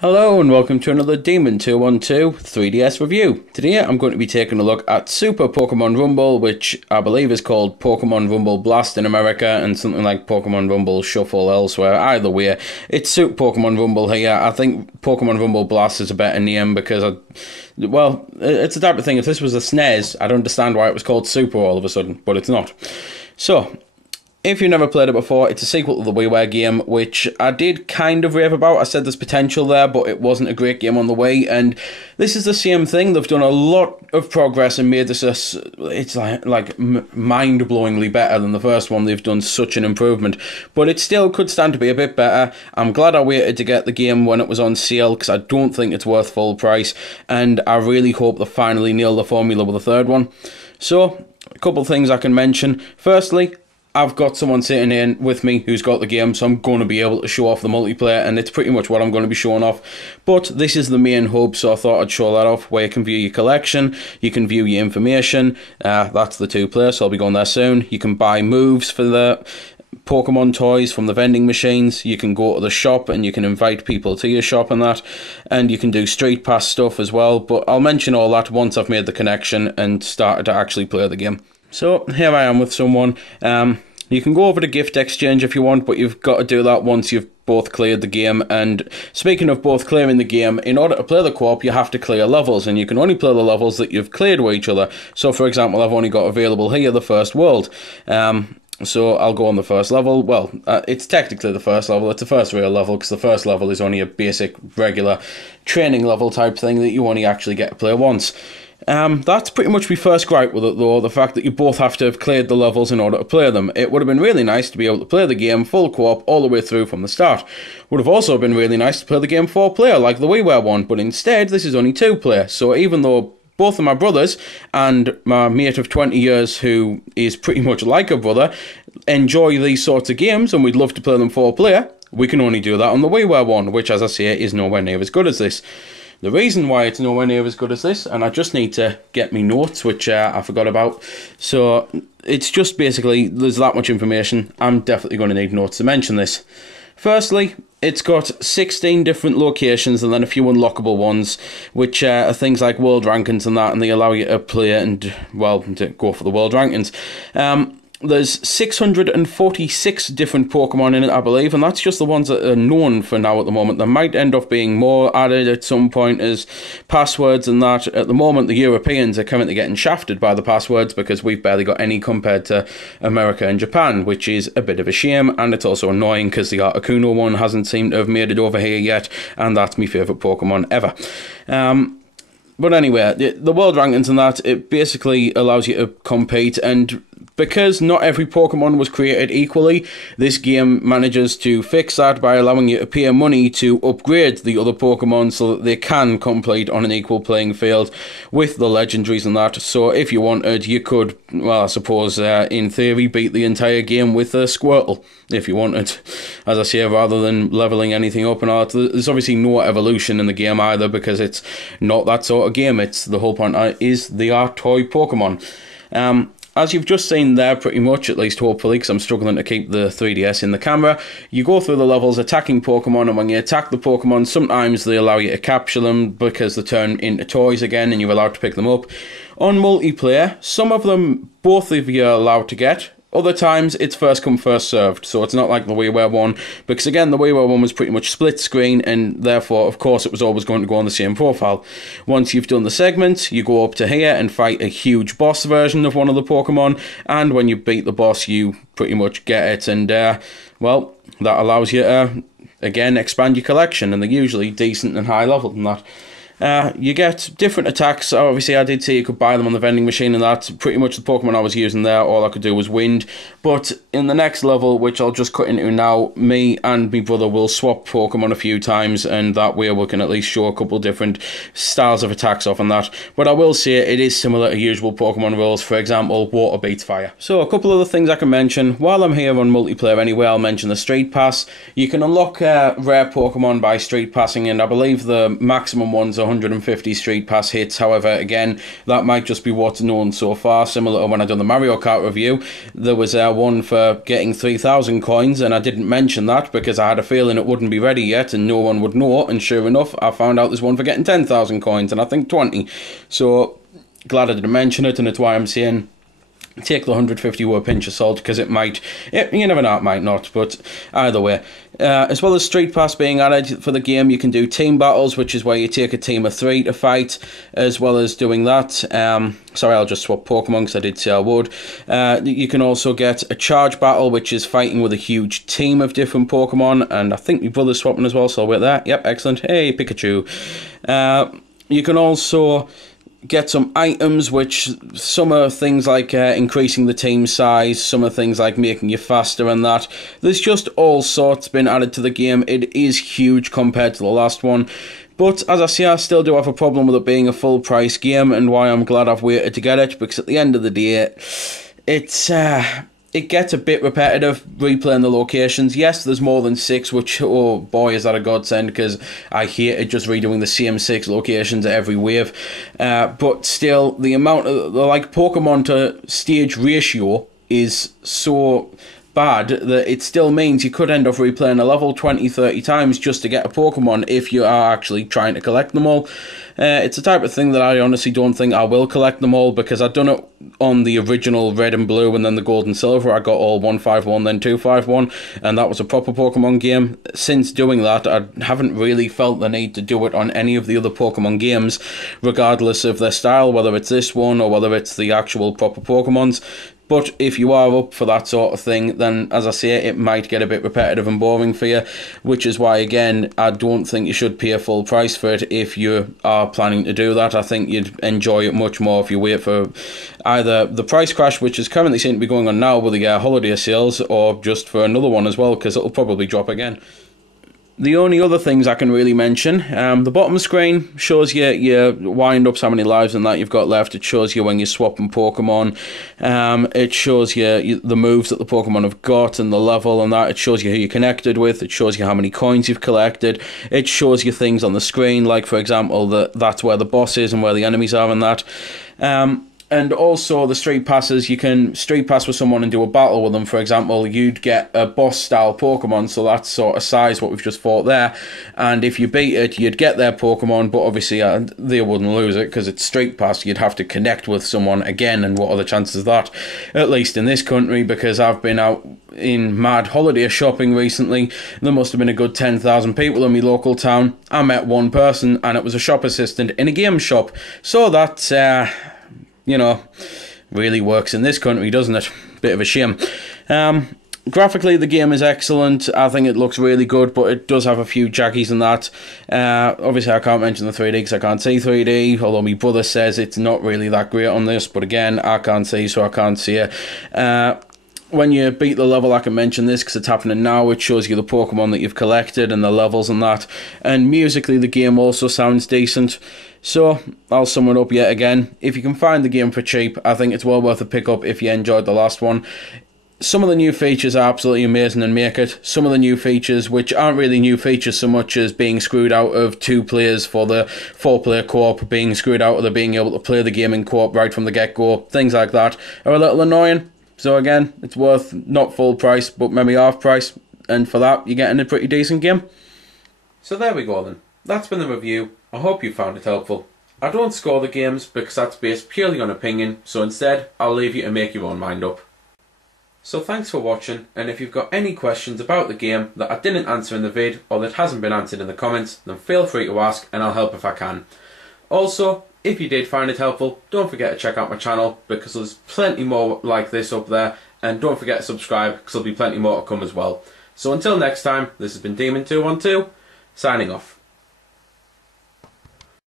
Hello and welcome to another Demon 212 3DS review. Today I'm going to be taking a look at Super Pokemon Rumble, which I believe is called Pokemon Rumble Blast in America and something like Pokemon Rumble Shuffle elsewhere. Either way, it's Super Pokemon Rumble here. I think Pokemon Rumble Blast is a better name because, it's the type of thing, if this was a SNES, I'd understand why it was called Super all of a sudden, but it's not. So, if you've never played it before, it's a sequel to the WiiWare game, which I did kind of rave about. I said there's potential there, but it wasn't a great game on the Wii, and this is the same thing. They've done a lot of progress and made this it's mind-blowingly better than the first one. They've done such an improvement, but it still could stand to be a bit better. I'm glad I waited to get the game when it was on sale, because I don't think it's worth full price, and I really hope they finally nail the formula with the third one. So, a couple of things I can mention. Firstly, I've got someone sitting in with me who's got the game, so I'm going to be able to show off the multiplayer, and it's pretty much what I'm going to be showing off. But this is the main hub, so I thought I'd show that off, where you can view your collection, you can view your information. That's the two players, so I'll be going there soon. You can buy moves for the Pokemon toys from the vending machines. You can go to the shop and you can invite people to your shop and that, and you can do Street Pass stuff as well, but I'll mention all that once I've made the connection and started to actually play the game. So here I am with someone. You can go over to gift exchange if you want, but you've got to do that once you've both cleared the game. And speaking of both clearing the game, in order to play the co-op, you have to clear levels, and you can only play the levels that you've cleared with each other. So, for example, I've only got available here the first world. So I'll go on the first level. Well, it's technically the first level. It's the first real level, because the first level is only a basic, regular training level type thing that you only actually get to play once. That's pretty much my first gripe with it, though, the fact that you both have to have cleared the levels in order to play them. It would have been really nice to be able to play the game full co-op all the way through from the start. Would have also been really nice to play the game 4-player like the WiiWare one, but instead this is only 2-player, so even though both of my brothers and my mate of 20 years, who is pretty much like a brother, enjoy these sorts of games and we'd love to play them 4-player, we can only do that on the WiiWare one, which, as I say, is nowhere near as good as this. The reason why it's nowhere near as good as this, and I just need to get me notes, which I forgot about, so it's just basically, there's that much information, I'm definitely going to need notes to mention this. Firstly, it's got 16 different locations and then a few unlockable ones, which are things like world rankings and that, and they allow you to play and, well, to go for the world rankings. There's 646 different Pokemon in it, I believe, and that's just the ones that are known for now at the moment. There might end up being more added at some point as passwords and that. At the moment, the Europeans are currently getting shafted by the passwords because we've barely got any compared to America and Japan, which is a bit of a shame, and it's also annoying because the Articuno one hasn't seemed to have made it over here yet, and that's my favourite Pokemon ever. But anyway, the world rankings and that, it basically allows you to compete, and because not every Pokemon was created equally, this game manages to fix that by allowing you to pay money to upgrade the other Pokemon so that they can compete on an equal playing field with the legendaries and that. So if you wanted, you could, well, I suppose, in theory, beat the entire game with a Squirtle, if you wanted. As I say, rather than leveling anything up and all that. There's obviously no evolution in the game either, because it's not that sort of game. It's the whole point is they are toy Pokemon. As you've just seen there, pretty much, at least hopefully, because I'm struggling to keep the 3DS in the camera, you go through the levels attacking Pokemon, and when you attack the Pokemon, sometimes they allow you to capture them because they turn into toys again and you're allowed to pick them up. On multiplayer, some of them both of you are allowed to get. Other times, it's first come, first served, so it's not like the WiiWare one, because again, the WiiWare one was pretty much split screen, and therefore, of course, it was always going to go on the same profile. Once you've done the segment, you go up to here and fight a huge boss version of one of the Pokemon, and when you beat the boss, you pretty much get it, and, well, that allows you to, again, expand your collection, and they're usually decent and high level than that. You get different attacks. Obviously, I did say you could buy them on the vending machine, and that's pretty much the Pokemon I was using there. All I could do was wind. But in the next level, which I'll just cut into now, me and my brother will swap Pokemon a few times, and that way we can at least show a couple different styles of attacks off on that. But I will say it is similar to usual Pokemon rules. For example, water beats fire. So a couple other things I can mention. While I'm here on multiplayer anyway, I'll mention the Street Pass. You can unlock rare Pokemon by Street Passing, and I believe the maximum ones are 150 Street Pass hits. However, again, that might just be what's known so far. Similar to when I done the Mario Kart review, there was one for getting 3,000 coins, and I didn't mention that because I had a feeling it wouldn't be ready yet and no one would know, and sure enough, I found out there's one for getting 10,000 coins, and I think 20. So, glad I didn't mention it, and it's why I'm saying take the 150 with a pinch of salt, because it might, you never know, it might not, but either way. As well as Street Pass being added for the game, you can do team battles, which is where you take a team of 3 to fight. As well as doing that, sorry, I'll just swap Pokemon because I did say I would. You can also get a charge battle, which is fighting with a huge team of different Pokemon, and I think my brother's swapping as well, so I'll wait there. Yep, excellent. Hey, Pikachu. You can also get some items, which some are things like increasing the team size, some are things like making you faster and that. There's just all sorts been added to the game. It is huge compared to the last one. But as I say, I still do have a problem with it being a full price game, and why I'm glad I've waited to get it, because at the end of the day, it gets a bit repetitive replaying the locations. Yes, there's more than 6, which, oh boy, is that a godsend, because I hated just redoing the same 6 locations every wave. But still, the amount of the Pokemon to stage ratio is so bad that it still means you could end up replaying a level 20-30 times just to get a Pokemon if you are actually trying to collect them all. It's the type of thing that I honestly don't think I will collect them all, because I've done it on the original Red and Blue and then the Gold and Silver. I got all 151 then 251, and that was a proper Pokemon game. Since doing that, I haven't really felt the need to do it on any of the other Pokemon games, regardless of their style, whether it's this one or whether it's the actual proper Pokemons. But if you are up for that sort of thing, then, as I say, it might get a bit repetitive and boring for you, which is why, again, I don't think you should pay a full price for it if you are planning to do that. I think you'd enjoy it much more if you wait for either the price crash, which is currently seen to be going on now with the holiday sales, or just for another one as well, because it'll probably drop again. The only other things I can really mention, the bottom screen shows you your wind-ups, how many lives and that you've got left. It shows you when you're swapping Pokemon. It shows you the moves that the Pokemon have got and the level and that. It shows you who you're connected with. It shows you how many coins you've collected. It shows you things on the screen, like, for example, that's where the boss is and where the enemies are and that. And also the Street Passes, you can Street Pass with someone and do a battle with them. For example, you'd get a boss-style Pokemon, so that's sort of size what we've just fought there. And if you beat it, you'd get their Pokemon, but obviously they wouldn't lose it because it's Street Pass. You'd have to connect with someone again, and what are the chances of that? At least in this country, because I've been out in mad holiday shopping recently. There must have been a good 10,000 people in my local town. I met one person, and it was a shop assistant in a game shop. So that, you know, really works in this country, doesn't it? Bit of a shame. Graphically, the game is excellent. I think it looks really good, but it does have a few jaggies in that. Obviously, I can't mention the 3D because I can't see 3D, although my brother says it's not really that great on this, but again, I can't see, so I can't see it. When you beat the level, I can mention this because it's happening now. It shows you the Pokemon that you've collected and the levels and that. And musically, the game also sounds decent. So, I'll sum it up yet again. If you can find the game for cheap, I think it's well worth a pick up if you enjoyed the last one. Some of the new features are absolutely amazing and make it. Some of the new features, which aren't really new features so much as being screwed out of 2 players for the 4-player co-op, being screwed out of the being able to play the game in co-op right from the get-go, things like that, are a little annoying. So again, it's worth not full price, but maybe half price, and for that, you're getting a pretty decent game. So there we go then. That's been the review. I hope you found it helpful. I don't score the games because that's based purely on opinion, so instead, I'll leave you to make your own mind up. So thanks for watching, and if you've got any questions about the game that I didn't answer in the vid, or that hasn't been answered in the comments, then feel free to ask and I'll help if I can. Also, if you did find it helpful, don't forget to check out my channel because there's plenty more like this up there, and don't forget to subscribe because there'll be plenty more to come as well. So until next time, this has been Demon212, signing off.